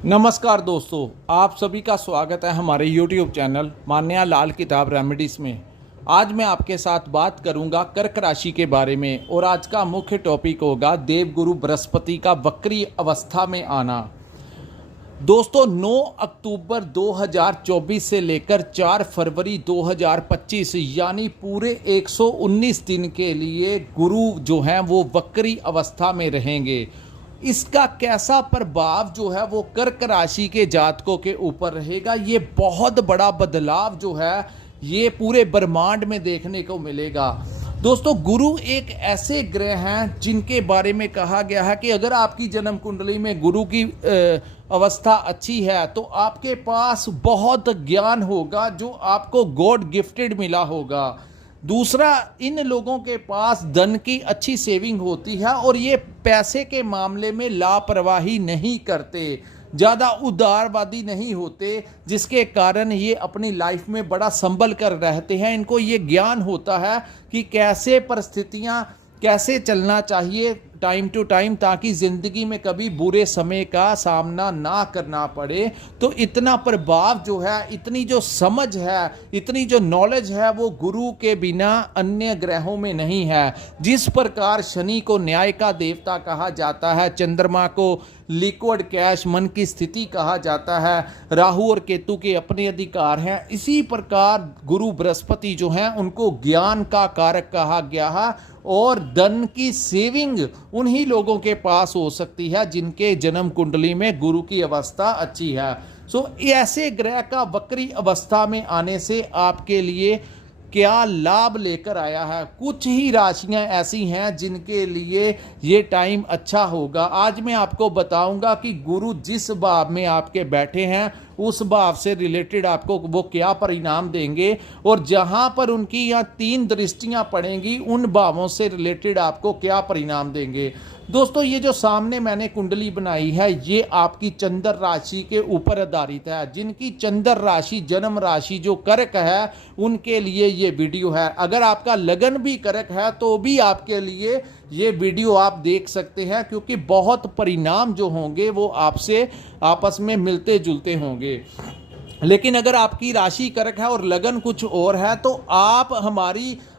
नमस्कार दोस्तों, आप सभी का स्वागत है हमारे YouTube चैनल मान्या लाल किताब रेमेडीज में। आज मैं आपके साथ बात करूंगा कर्क राशि के बारे में और आज का मुख्य टॉपिक होगा देवगुरु बृहस्पति का वक्री अवस्था में आना। दोस्तों 9 अक्टूबर 2024 से लेकर 4 फरवरी 2025 यानी पूरे 119 दिन के लिए गुरु जो हैं वो वक्री अवस्था में रहेंगे। इसका कैसा प्रभाव जो है वो कर्क राशि के जातकों के ऊपर रहेगा, ये बहुत बड़ा बदलाव जो है ये पूरे ब्रह्मांड में देखने को मिलेगा। दोस्तों गुरु एक ऐसे ग्रह हैं जिनके बारे में कहा गया है कि अगर आपकी जन्म कुंडली में गुरु की अवस्था अच्छी है तो आपके पास बहुत ज्ञान होगा जो आपको गॉड गिफ्टेड मिला होगा। दूसरा, इन लोगों के पास धन की अच्छी सेविंग होती है और ये पैसे के मामले में लापरवाही नहीं करते, ज़्यादा उदारवादी नहीं होते, जिसके कारण ये अपनी लाइफ में बड़ा संभल कर रहते हैं। इनको ये ज्ञान होता है कि कैसे परिस्थितियां कैसे चलना चाहिए टाइम टू टाइम, ताकि ज़िंदगी में कभी बुरे समय का सामना ना करना पड़े। तो इतना प्रभाव जो है, इतनी जो समझ है, इतनी जो नॉलेज है वो गुरु के बिना अन्य ग्रहों में नहीं है। जिस प्रकार शनि को न्याय का देवता कहा जाता है, चंद्रमा को लिक्विड कैश मन की स्थिति कहा जाता है, राहु और केतु के अपने अधिकार हैं, इसी प्रकार गुरु बृहस्पति जो हैं उनको ज्ञान का कारक कहा गया है। और धन की सेविंग उन्हीं लोगों के पास हो सकती है जिनके जन्म कुंडली में गुरु की अवस्था अच्छी है। ऐसे ग्रह का वक्री अवस्था में आने से आपके लिए क्या लाभ लेकर आया है। कुछ ही राशियां ऐसी हैं जिनके लिए ये टाइम अच्छा होगा। आज मैं आपको बताऊंगा कि गुरु जिस भाव में आपके बैठे हैं उस भाव से रिलेटेड आपको वो क्या परिणाम देंगे, और जहां पर उनकी यहाँ 3 दृष्टियां पड़ेंगी उन भावों से रिलेटेड आपको क्या परिणाम देंगे। दोस्तों ये जो सामने मैंने कुंडली बनाई है ये आपकी चंद्र राशि के ऊपर आधारित है। जिनकी चंद्र राशि जन्म राशि जो कर्क है उनके लिए ये वीडियो है। अगर आपका लगन भी कर्क है तो भी आपके लिए ये वीडियो आप देख सकते हैं, क्योंकि बहुत परिणाम जो होंगे वो आपसे आपस में मिलते जुलते होंगे। लेकिन अगर आपकी राशि कर्क है और लगन कुछ और है तो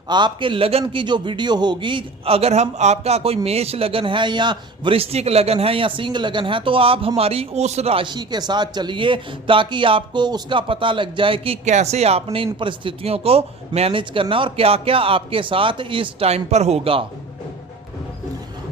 आपके लगन की जो वीडियो होगी, अगर हम आपका कोई मेष लगन है या वृश्चिक लगन है या सिंह लगन है तो आप हमारी उस राशि के साथ चलिए, ताकि आपको उसका पता लग जाए कि कैसे आपने इन परिस्थितियों को मैनेज करना और क्या क्या आपके साथ इस टाइम पर होगा।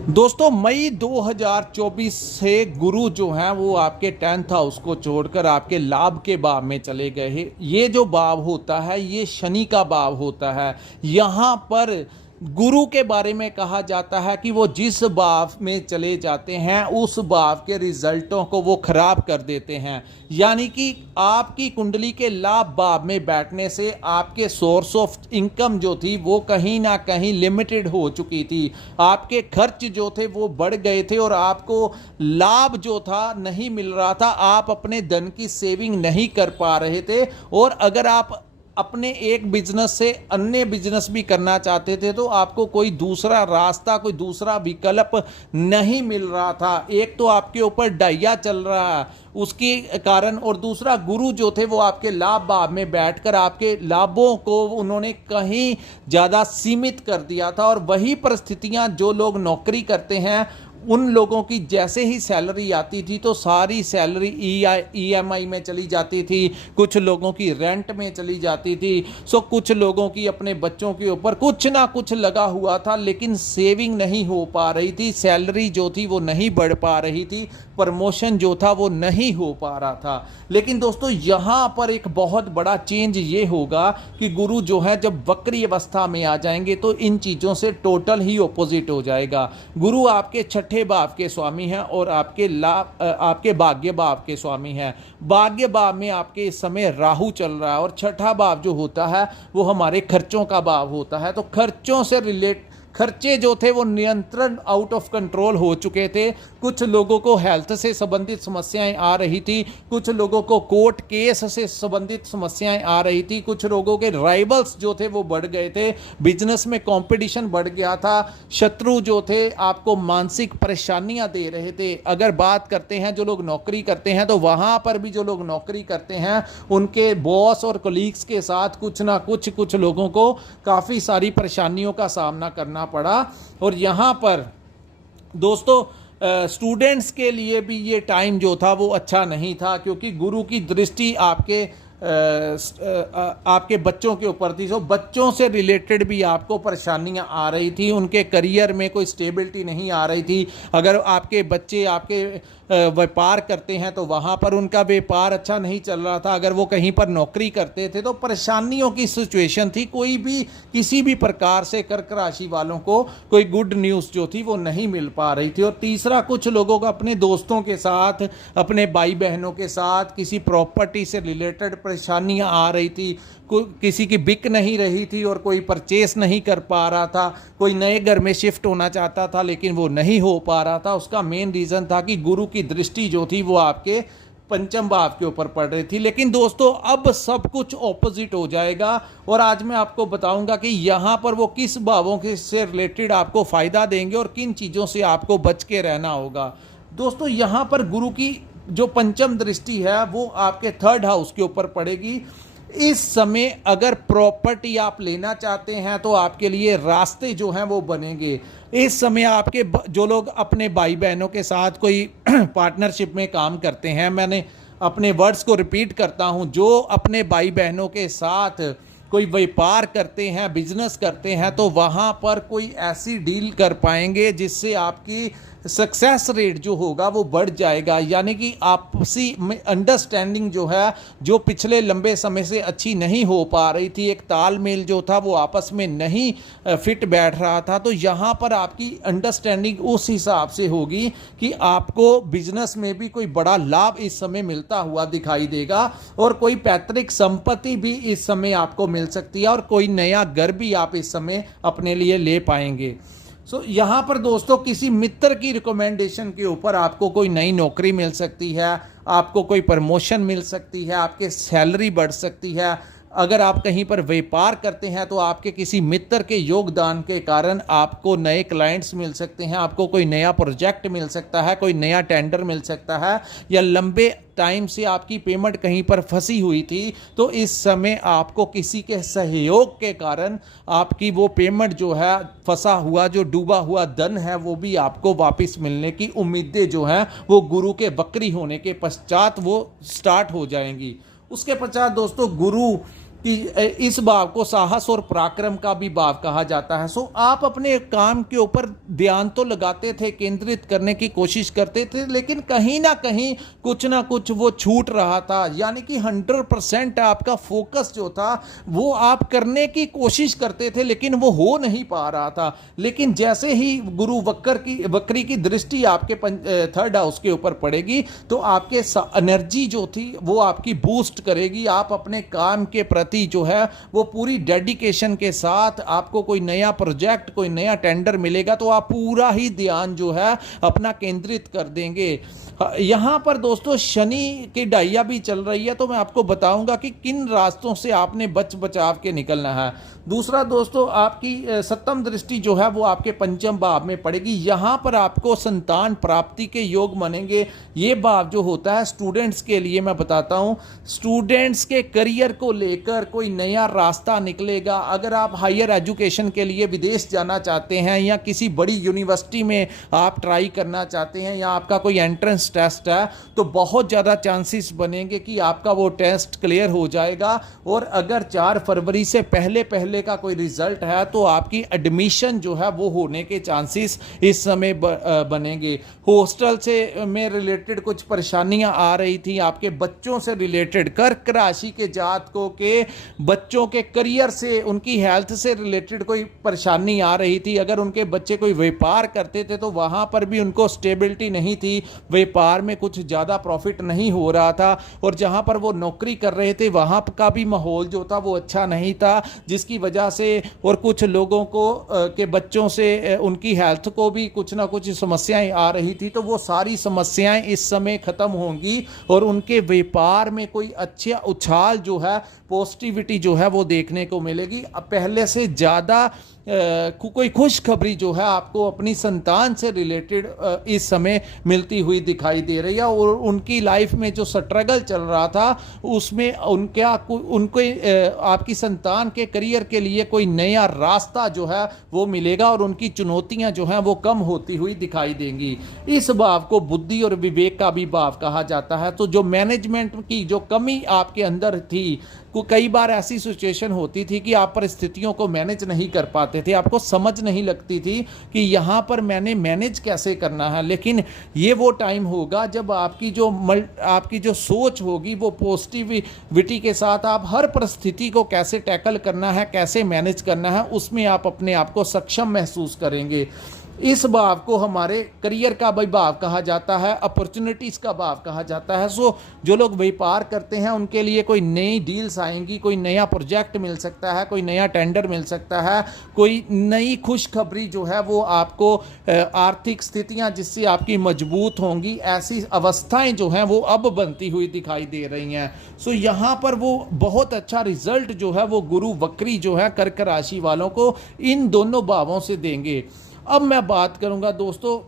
दोस्तों मई 2024 से गुरु जो हैं वो आपके 10th हाउस को छोड़कर आपके लाभ के भाव में चले गए हैं। ये जो भाव होता है ये शनि का भाव होता है। यहाँ पर गुरु के बारे में कहा जाता है कि वो जिस भाव में चले जाते हैं उस भाव के रिजल्टों को वो खराब कर देते हैं। यानी कि आपकी कुंडली के लाभ भाव में बैठने से आपके सोर्स ऑफ इनकम जो थी वो कहीं ना कहीं लिमिटेड हो चुकी थी। आपके खर्च जो थे वो बढ़ गए थे और आपको लाभ जो था नहीं मिल रहा था। आप अपने धन की सेविंग नहीं कर पा रहे थे, और अगर आप अपने एक बिजनेस से अन्य बिजनेस भी करना चाहते थे तो आपको कोई दूसरा रास्ता, कोई दूसरा विकल्प नहीं मिल रहा था। एक तो आपके ऊपर डाइया चल रहा है उसके कारण, और दूसरा गुरु जो थे वो आपके लाभ भाव में बैठकर आपके लाभों को उन्होंने कहीं ज़्यादा सीमित कर दिया था। और वही परिस्थितियां जो लोग नौकरी करते हैं उन लोगों की जैसे ही सैलरी आती थी तो सारी सैलरी EMI में चली जाती थी, कुछ लोगों की रेंट में चली जाती थी, कुछ लोगों की अपने बच्चों के ऊपर कुछ ना कुछ लगा हुआ था, लेकिन सेविंग नहीं हो पा रही थी, सैलरी जो थी वो नहीं बढ़ पा रही थी, प्रमोशन जो था वो नहीं हो पा रहा था। लेकिन दोस्तों यहाँ पर एक बहुत बड़ा चेंज ये होगा कि गुरु जो है जब वक्री अवस्था में आ जाएंगे तो इन चीज़ों से टोटल ही ऑपोजिट हो जाएगा। गुरु आपके छठे भाव के स्वामी हैं और आपके भाग्य भाव के स्वामी हैं। भाग्य भाव में आपके इस समय राहु चल रहा है और छठा भाव जो होता है वो हमारे खर्चों का भाव होता है। तो खर्चे जो थे वो नियंत्रण आउट ऑफ कंट्रोल हो चुके थे। कुछ लोगों को हेल्थ से संबंधित समस्याएं आ रही थी, कुछ लोगों को कोर्ट केस से संबंधित समस्याएं आ रही थी, कुछ लोगों के राइवल्स जो थे वो बढ़ गए थे, बिजनेस में कंपटीशन बढ़ गया था, शत्रु जो थे आपको मानसिक परेशानियां दे रहे थे। अगर बात करते हैं जो लोग नौकरी करते हैं तो वहां पर भी जो लोग नौकरी करते हैं उनके बॉस और कोलीग्स के साथ कुछ लोगों को काफ़ी सारी परेशानियों का सामना करना पड़ा। और यहाँ पर दोस्तों स्टूडेंट्स के लिए भी ये टाइम जो था वो अच्छा नहीं था, क्योंकि गुरु की दृष्टि आपके बच्चों के ऊपर थी। तो बच्चों से रिलेटेड भी आपको परेशानियां आ रही थी, उनके करियर में कोई स्टेबिलिटी नहीं आ रही थी। अगर आपके बच्चे आपके व्यापार करते हैं तो वहाँ पर उनका व्यापार अच्छा नहीं चल रहा था, अगर वो कहीं पर नौकरी करते थे तो परेशानियों की सिचुएशन थी। कोई भी किसी भी प्रकार से कर्क राशि वालों को कोई गुड न्यूज़ जो थी वो नहीं मिल पा रही थी। और तीसरा, कुछ लोगों को अपने दोस्तों के साथ, अपने भाई बहनों के साथ किसी प्रॉपर्टी से रिलेटेड परेशानियां आ रही थी, किसी की बिक नहीं रही थी और कोई परचेस नहीं कर पा रहा था, कोई नए घर में शिफ्ट होना चाहता था लेकिन वो नहीं हो पा रहा था। उसका मेन रीज़न था कि गुरु की दृष्टि जो थी वो आपके पंचम भाव के ऊपर पड़ रही थी। लेकिन दोस्तों अब सब कुछ ऑपोजिट हो जाएगा और आज मैं आपको बताऊंगा कि यहाँ पर वो किस भावों के से रिलेटेड आपको फ़ायदा देंगे और किन चीज़ों से आपको बच के रहना होगा। दोस्तों यहाँ पर गुरु की जो पंचम दृष्टि है वो आपके थर्ड हाउस के ऊपर पड़ेगी। इस समय अगर प्रॉपर्टी आप लेना चाहते हैं तो आपके लिए रास्ते जो हैं वो बनेंगे। इस समय आपके जो लोग अपने भाई बहनों के साथ कोई पार्टनरशिप में काम करते हैं, मैंने अपने वर्ड्स को रिपीट करता हूं, जो अपने भाई बहनों के साथ कोई व्यापार करते हैं, बिजनेस करते हैं, तो वहाँ पर कोई ऐसी डील कर पाएंगे जिससे आपकी सक्सेस रेट जो होगा वो बढ़ जाएगा। यानी कि आपसी अंडरस्टैंडिंग जो है, जो पिछले लंबे समय से अच्छी नहीं हो पा रही थी, एक तालमेल जो था वो आपस में नहीं फिट बैठ रहा था, तो यहाँ पर आपकी अंडरस्टैंडिंग उस हिसाब से होगी कि आपको बिजनेस में भी कोई बड़ा लाभ इस समय मिलता हुआ दिखाई देगा और कोई पैतृक संपत्ति भी इस समय आपको मिल सकती है और कोई नया घर भी आप इस समय अपने लिए ले पाएंगे। यहाँ पर दोस्तों किसी मित्र की रिकमेंडेशन के ऊपर आपको कोई नई नौकरी मिल सकती है, आपको कोई प्रमोशन मिल सकती है, आपके सैलरी बढ़ सकती है। अगर आप कहीं पर व्यापार करते हैं तो आपके किसी मित्र के योगदान के कारण आपको नए क्लाइंट्स मिल सकते हैं, आपको कोई नया प्रोजेक्ट मिल सकता है, कोई नया टेंडर मिल सकता है, या लंबे टाइम से आपकी पेमेंट कहीं पर फंसी हुई थी तो इस समय आपको किसी के सहयोग के कारण आपकी वो पेमेंट जो है, फंसा हुआ जो डूबा हुआ धन है, वो भी आपको वापस मिलने की उम्मीदें जो हैं वो गुरु के वक्री होने के पश्चात वो स्टार्ट हो जाएंगी। उसके पश्चात दोस्तों गुरु कि इस भाव को साहस और पराक्रम का भी भाव कहा जाता है। सो आप अपने काम के ऊपर ध्यान तो लगाते थे, केंद्रित करने की कोशिश करते थे, लेकिन कहीं ना कुछ वो छूट रहा था। यानी कि 100% आपका फोकस जो था वो आप करने की कोशिश करते थे लेकिन वो हो नहीं पा रहा था। लेकिन जैसे ही गुरु वक्री की दृष्टि आपके थर्ड हाउस के ऊपर पड़ेगी तो आपके एनर्जी जो थी वो आपकी बूस्ट करेगी। आप अपने काम के प्रति जो है वो पूरी डेडिकेशन के साथ, आपको कोई नया प्रोजेक्ट, कोई नया टेंडर मिलेगा तो आप पूरा ही ध्यान जो है अपना केंद्रित कर देंगे। यहाँ पर दोस्तों शनि की डाइया भी चल रही है, तो मैं आपको बताऊंगा कि किन रास्तों से आपने बचाव के निकलना है। दूसरा दोस्तों, आपकी सप्तम दृष्टि जो है वो आपके पंचम भाव में पड़ेगी। यहाँ पर आपको संतान प्राप्ति के योग बनेंगे। ये भाव जो होता है स्टूडेंट्स के लिए, मैं बताता हूँ, स्टूडेंट्स के करियर को लेकर कोई नया रास्ता निकलेगा। अगर आप हायर एजुकेशन के लिए विदेश जाना चाहते हैं या किसी बड़ी यूनिवर्सिटी में आप ट्राई करना चाहते हैं या आपका कोई एंट्रेंस टेस्ट है तो बहुत ज़्यादा चांसेस बनेंगे कि आपका वो टेस्ट क्लियर हो जाएगा। और अगर 4 फरवरी से पहले का कोई रिजल्ट है तो आपकी एडमिशन जो है वो होने के चांसेस इस समय बनेंगे। हॉस्टल से में रिलेटेड कुछ परेशानियां आ रही थी, आपके बच्चों से रिलेटेड, कर्क राशि के जातकों के बच्चों के करियर से, उनकी हेल्थ से रिलेटेड कोई परेशानी आ रही थी। अगर उनके बच्चे कोई व्यापार करते थे तो वहाँ पर भी उनको स्टेबिलिटी नहीं थी, व्यापार में कुछ ज़्यादा प्रॉफिट नहीं हो रहा था, और जहाँ पर वो नौकरी कर रहे थे वहाँ का भी माहौल जो था वो अच्छा नहीं था, जिसकी वजह से और कुछ लोगों को के बच्चों से उनकी हेल्थ को भी कुछ ना कुछ समस्याएं आ रही थी। तो वो सारी समस्याएं इस समय ख़त्म होंगी और उनके व्यापार में कोई अच्छा उछाल जो है, पॉजिटिविटी जो है वो देखने को मिलेगी। अब पहले से ज़्यादा कोई खुशखबरी जो है आपको अपनी संतान से रिलेटेड इस समय मिलती हुई दिखाई दे रही है, और उनकी लाइफ में जो स्ट्रगल चल रहा था उसमें उनके आपकी संतान के करियर के लिए कोई नया रास्ता जो है वो मिलेगा, और उनकी चुनौतियां जो हैं वो कम होती हुई दिखाई देंगी। इस भाव को बुद्धि और विवेक का भी भाव कहा जाता है। तो जो मैनेजमेंट की जो कमी आपके अंदर थी, कई बार ऐसी सिचुएशन होती थी कि आप परिस्थितियों को मैनेज नहीं कर पाते थे, आपको समझ नहीं लगती थी कि यहाँ पर मैंने मैनेज कैसे करना है। लेकिन ये वो टाइम होगा जब आपकी जो सोच होगी वो पॉजिटिविटी के साथ आप हर परिस्थिति को कैसे टैकल करना है, कैसे मैनेज करना है, उसमें आप अपने आप को सक्षम महसूस करेंगे। इस भाव को हमारे करियर का भी भाव कहा जाता है, अपॉर्चुनिटीज़ का भाव कहा जाता है। सो जो लोग व्यापार करते हैं उनके लिए कोई नई डील्स आएंगी, कोई नया प्रोजेक्ट मिल सकता है, कोई नया टेंडर मिल सकता है, कोई नई खुशखबरी जो है वो आपको आर्थिक स्थितियां जिससे आपकी मजबूत होंगी, ऐसी अवस्थाएं जो हैं वो अब बनती हुई दिखाई दे रही हैं। सो यहाँ पर वो बहुत अच्छा रिजल्ट जो है वो गुरु वक्री जो है कर्क राशि वालों को इन दोनों भावों से देंगे। अब मैं बात करूंगा दोस्तों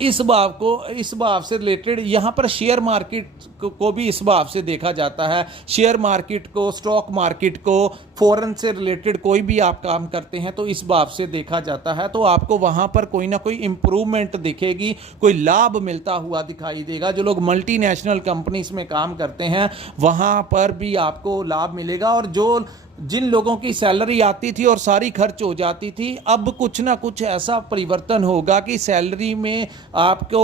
इस भाव से रिलेटेड, यहाँ पर शेयर मार्केट को भी इस भाव से देखा जाता है। शेयर मार्केट को, स्टॉक मार्केट को, फॉरेन से रिलेटेड कोई भी आप काम करते हैं तो इस भाव से देखा जाता है। तो आपको वहाँ पर कोई ना कोई इंप्रूवमेंट दिखेगी, कोई लाभ मिलता हुआ दिखाई देगा। जो लोग मल्टीनेशनल कंपनीज में काम करते हैं वहाँ पर भी आपको लाभ मिलेगा, और जिन लोगों की सैलरी आती थी और सारी खर्च हो जाती थी, अब कुछ ना कुछ ऐसा परिवर्तन होगा कि सैलरी में आपको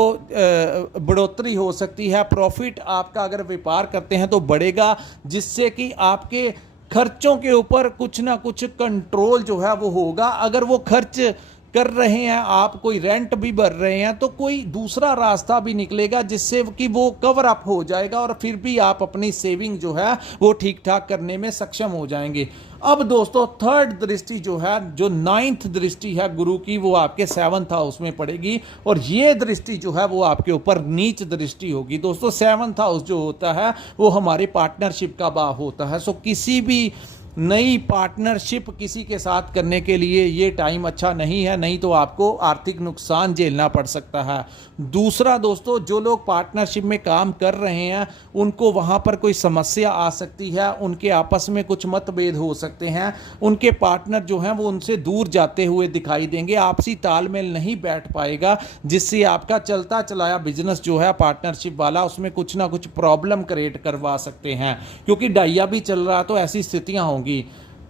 बढ़ोतरी हो सकती है। प्रॉफिट आपका अगर व्यापार करते हैं तो बढ़ेगा, जिससे कि आपके खर्चों के ऊपर कुछ ना कुछ कंट्रोल जो है वो होगा। अगर वो खर्च कर रहे हैं आप, कोई रेंट भी भर रहे हैं, तो कोई दूसरा रास्ता भी निकलेगा जिससे कि वो कवर अप हो जाएगा, और फिर भी आप अपनी सेविंग जो है वो ठीक ठाक करने में सक्षम हो जाएंगे। अब दोस्तों थर्ड दृष्टि जो है, जो 9th दृष्टि है गुरु की, वो आपके 7th हाउस में पड़ेगी, और ये दृष्टि जो है वो आपके ऊपर नीच दृष्टि होगी। दोस्तों 7th हाउस जो होता है वो हमारी पार्टनरशिप का भाव होता है। सो किसी भी नई पार्टनरशिप किसी के साथ करने के लिए ये टाइम अच्छा नहीं है, नहीं तो आपको आर्थिक नुकसान झेलना पड़ सकता है। दूसरा दोस्तों, जो लोग पार्टनरशिप में काम कर रहे हैं उनको वहाँ पर कोई समस्या आ सकती है, उनके आपस में कुछ मतभेद हो सकते हैं, उनके पार्टनर जो हैं वो उनसे दूर जाते हुए दिखाई देंगे, आपसी तालमेल नहीं बैठ पाएगा, जिससे आपका चलता चलाया बिजनेस जो है पार्टनरशिप वाला उसमें कुछ ना कुछ प्रॉब्लम क्रिएट करवा सकते हैं, क्योंकि डाइया भी चल रहा है तो ऐसी स्थितियाँ होंगी।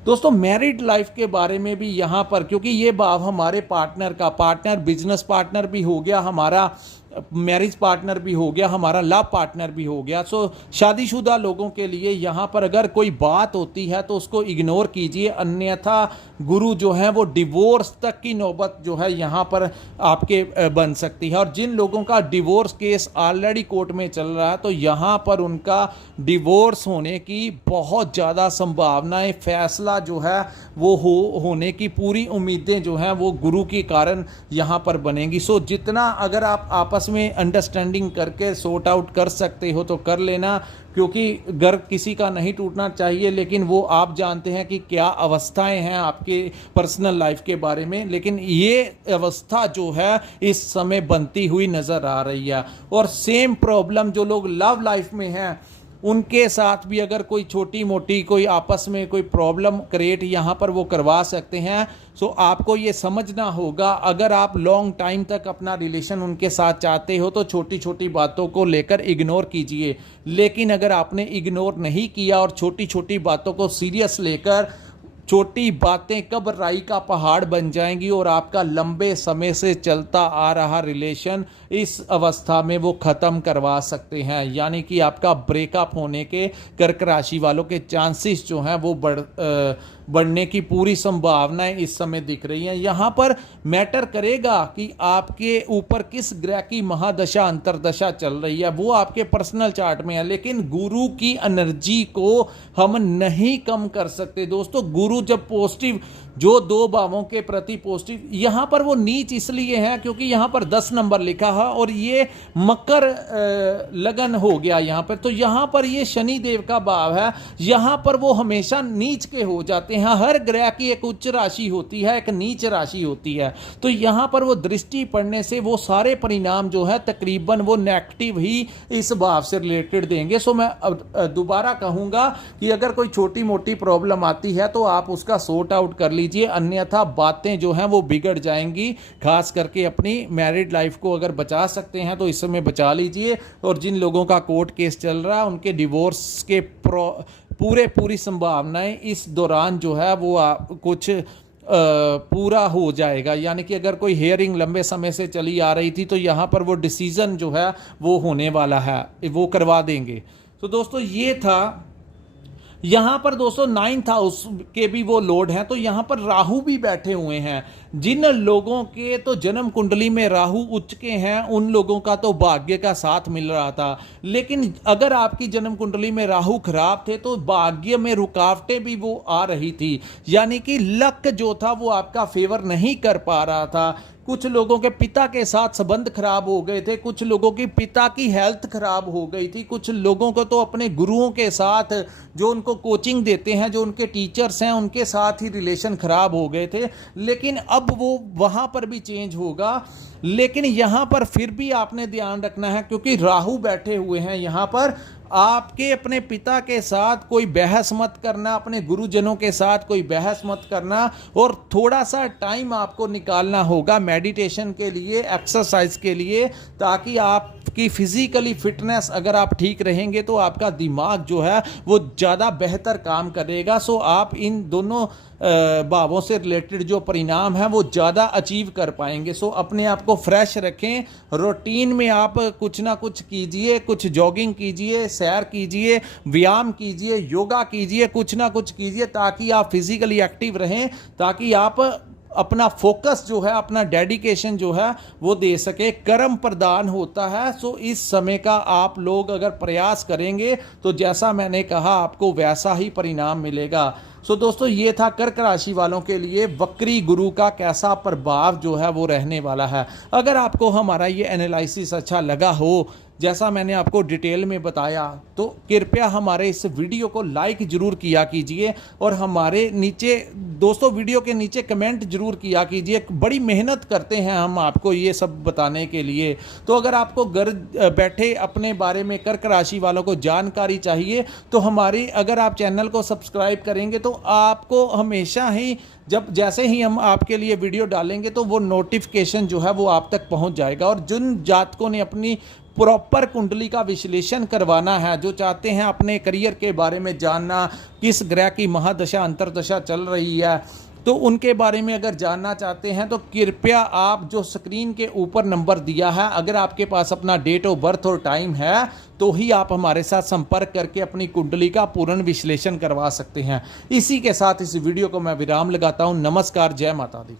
दोस्तों मैरिड लाइफ के बारे में भी यहाँ पर, क्योंकि ये भाव हमारे पार्टनर बिजनेस पार्टनर भी हो गया, हमारा मैरिज पार्टनर भी हो गया, हमारा लव पार्टनर भी हो गया। सो शादीशुदा लोगों के लिए यहाँ पर अगर कोई बात होती है तो उसको इग्नोर कीजिए, अन्यथा गुरु जो है वो डिवोर्स तक की नौबत जो है यहाँ पर आपके बन सकती है। और जिन लोगों का डिवोर्स केस ऑलरेडी कोर्ट में चल रहा है तो यहाँ पर उनका डिवोर्स होने की बहुत ज़्यादा संभावनाएं, फैसला जो है वो होने की पूरी उम्मीदें जो हैं वो गुरु के कारण यहाँ पर बनेंगी। सो जितना अगर आप आपस में अंडरस्टैंडिंग करके सॉर्ट आउट कर सकते हो तो कर लेना, क्योंकि घर किसी का नहीं टूटना चाहिए, लेकिन वो आप जानते हैं कि क्या अवस्थाएं हैं आपके पर्सनल लाइफ के बारे में, लेकिन ये अवस्था जो है इस समय बनती हुई नज़र आ रही है। और सेम प्रॉब्लम जो लोग लव लाइफ में हैं उनके साथ भी अगर कोई छोटी मोटी कोई आपस में कोई प्रॉब्लम क्रिएट यहाँ पर वो करवा सकते हैं। सो आपको ये समझना होगा, अगर आप लॉन्ग टाइम तक अपना रिलेशन उनके साथ चाहते हो तो छोटी छोटी बातों को लेकर इग्नोर कीजिए, लेकिन अगर आपने इग्नोर नहीं किया और छोटी छोटी बातों को सीरियस लेकर छोटी बातें कब राई का पहाड़ बन जाएंगी और आपका लंबे समय से चलता आ रहा रिलेशन इस अवस्था में वो ख़त्म करवा सकते हैं। यानी कि आपका ब्रेकअप होने के कर्क राशि वालों के चांसेस जो हैं वो बढ़ने की पूरी संभावनाएं इस समय दिख रही हैं। यहाँ पर मैटर करेगा कि आपके ऊपर किस ग्रह की महादशा अंतरदशा चल रही है, वो आपके पर्सनल चार्ट में है, लेकिन गुरु की एनर्जी को हम नहीं कम कर सकते दोस्तों। गुरु जब पॉजिटिव, जो 2 भावों के प्रति पॉजिटिव, यहां पर वो नीच इसलिए है क्योंकि यहां पर 10 नंबर लिखा है और ये मकर लगन हो गया यहां पर, तो यहां पर ये शनि देव का भाव है, यहां पर वो हमेशा नीच के हो जाते हैं। हर ग्रह की एक उच्च राशि होती है, एक नीच राशि होती है, तो यहां पर वो दृष्टि पड़ने से वो सारे परिणाम जो है तकरीबन वो नेगेटिव ही इस भाव से रिलेटेड देंगे। सो मैं दोबारा कहूंगा कि अगर कोई छोटी मोटी प्रॉब्लम आती है तो आप उसका सॉर्ट आउट कर लीजिए, अन्यथा बातें जो हैं वो बिगड़ जाएंगी। खास करके अपनी मैरिड लाइफ को अगर बचा सकते हैं तो इस समय बचा लीजिए, और जिन लोगों का कोर्ट केस चल रहा है उनके डिवोर्स के पूरी संभावनाएं इस दौरान जो है वो कुछ पूरा हो जाएगा। यानी कि अगर कोई हियरिंग लंबे समय से चली आ रही थी तो यहाँ पर वो डिसीजन जो है वो होने वाला है, वो करवा देंगे। तो दोस्तों ये था। यहाँ पर दोस्तों 9th हाउस के भी वो लोड हैं, तो यहाँ पर राहु भी बैठे हुए हैं। जिन लोगों के तो जन्म कुंडली में राहु उच्च के हैं उन लोगों का तो भाग्य का साथ मिल रहा था, लेकिन अगर आपकी जन्म कुंडली में राहु खराब थे तो भाग्य में रुकावटें भी वो आ रही थी। यानी कि लक जो था वो आपका फेवर नहीं कर पा रहा था। कुछ लोगों के पिता के साथ संबंध खराब हो गए थे, कुछ लोगों की पिता की हेल्थ खराब हो गई थी, कुछ लोगों को तो अपने गुरुओं के साथ, जो उनको कोचिंग देते हैं, जो उनके टीचर्स हैं, उनके साथ ही रिलेशन खराब हो गए थे। लेकिन अब वो वहां पर भी चेंज होगा। लेकिन यहां पर फिर भी आपने ध्यान रखना है क्योंकि राहु बैठे हुए हैं यहां पर, आपके अपने पिता के साथ कोई बहस मत करना, अपने गुरुजनों के साथ कोई बहस मत करना, और थोड़ा सा टाइम आपको निकालना होगा मेडिटेशन के लिए, एक्सरसाइज के लिए, ताकि आपकी फिजिकली फिटनेस अगर आप ठीक रहेंगे तो आपका दिमाग जो है वो ज़्यादा बेहतर काम करेगा। सो आप इन दोनों भावों से रिलेटेड जो परिणाम है वो ज़्यादा अचीव कर पाएंगे। सो अपने आप को फ्रेश रखें, रूटीन में आप कुछ ना कुछ कीजिए, कुछ जॉगिंग कीजिए, सैर कीजिए, व्यायाम कीजिए, योगा कीजिए, कुछ ना कुछ कीजिए ताकि आप फिजिकली एक्टिव रहें, ताकि आप अपना फोकस जो है, अपना डेडिकेशन जो है वो दे सके। कर्म प्रदान होता है। सो इस समय का आप लोग अगर प्रयास करेंगे तो जैसा मैंने कहा आपको वैसा ही परिणाम मिलेगा। सो दोस्तों ये था कर्क राशि वालों के लिए वक्री गुरु का कैसा प्रभाव जो है वो रहने वाला है। अगर आपको हमारा ये एनालिसिस अच्छा लगा हो, जैसा मैंने आपको डिटेल में बताया, तो कृपया हमारे इस वीडियो को लाइक जरूर किया कीजिए और हमारे नीचे दोस्तों वीडियो के नीचे कमेंट जरूर किया कीजिए। बड़ी मेहनत करते हैं हम आपको ये सब बताने के लिए। तो अगर आपको घर बैठे अपने बारे में कर्क राशि वालों को जानकारी चाहिए तो हमारी, अगर आप चैनल को सब्सक्राइब करेंगे तो आपको हमेशा ही जैसे ही हम आपके लिए वीडियो डालेंगे तो वो नोटिफिकेशन जो है वो आप तक पहुंच जाएगा। और जिन जातकों ने अपनी प्रॉपर कुंडली का विश्लेषण करवाना है, जो चाहते हैं अपने करियर के बारे में जानना, किस ग्रह की महादशा अंतरदशा चल रही है, तो उनके बारे में अगर जानना चाहते हैं तो कृपया आप जो स्क्रीन के ऊपर नंबर दिया है, अगर आपके पास अपना डेट ऑफ बर्थ और टाइम है तो ही आप हमारे साथ संपर्क करके अपनी कुंडली का पूर्ण विश्लेषण करवा सकते हैं। इसी के साथ इस वीडियो को मैं विराम लगाता हूं। नमस्कार, जय माता दी।